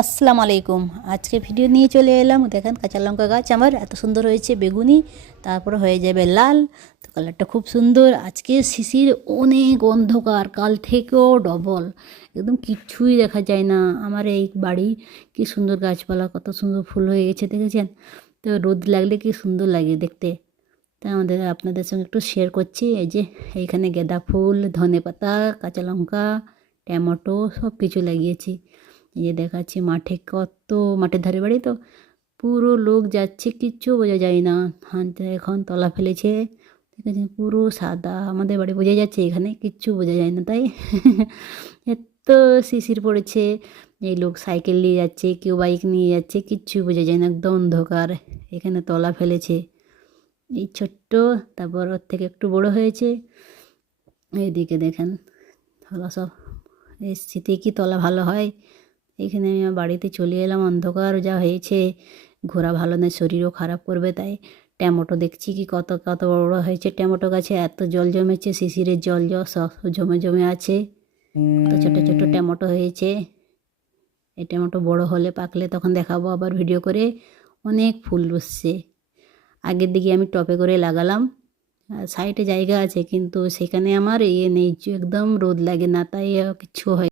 আসসালামু আলাইকুম। আজকে ভিডিও নিয়ে চলে এলাম। দেখেন কাঁচা লঙ্কা গাছ আমার এত সুন্দর হয়েছে, বেগুনি, তারপরে হয়ে যাবে লাল। তো কালারটা খুব সুন্দর। আজকে শিশির অনেক অন্ধকার, কাল থেকেও ডবল, একদম কিচ্ছুই দেখা যায় না। আমার এই বাড়ি কি সুন্দর গাছপালা, কত সুন্দর ফুল হয়ে গেছে দেখেছেন। তো রোদ লাগলে কি সুন্দর লাগে দেখতে। তাই আপনাদের সঙ্গে একটু শেয়ার করছি। এই যে এইখানে গাঁদা ফুল, ধনেপাতা, কাঁচা লঙ্কা, টমেটো সব কিছু লাগিয়েছি। এই যে দেখাচ্ছি মাঠে, কত মাঠের ধারে বাড়ি তো পুরো লোক যাচ্ছে, কিচ্ছু বোঝা যায় না। হাঁটতে এখন তলা ফেলেছে, ঠিক আছে, পুরো সাদা। আমাদের বাড়ি বোঝা যাচ্ছে, এখানে কিচ্ছু বোঝা যায় না। তাই এত শিশির পড়েছে। এই লোক সাইকেল নিয়ে যাচ্ছে, কেউ বাইক নিয়ে যাচ্ছে, কিচ্ছু বোঝা যায় না, একদম অন্ধকার। এখানে তলা ফেলেছে এই ছোট্ট, তারপর ওর থেকে একটু বড় হয়েছে। এইদিকে দেখেন তলা সব এসছিতে, কি তলা ভালো হয়। এখানে আমি আমার বাড়িতে চলে এলাম, অন্ধকার যা হয়েছে, ঘোরা ভালো নয়, শরীরও খারাপ করবে। তাই টমেটো দেখছি কি কত কত বড় বড় হয়েছে টমেটো গাছে, এত জল জমেছে, শিশিরের জল সব জমে জমে আছে। কত ছোট ছোট টমেটো হয়েছে। এই টমেটো বড় হলে, পাকলে তখন দেখাবো আবার ভিডিও করে। অনেক ফুল বসছে। আগের দিকে আমি টপে করে লাগালাম, সাইডে জায়গা আছে, কিন্তু সেখানে আমার নেই, একদম রোদ লাগে না, তাই কিচ্ছু হয়।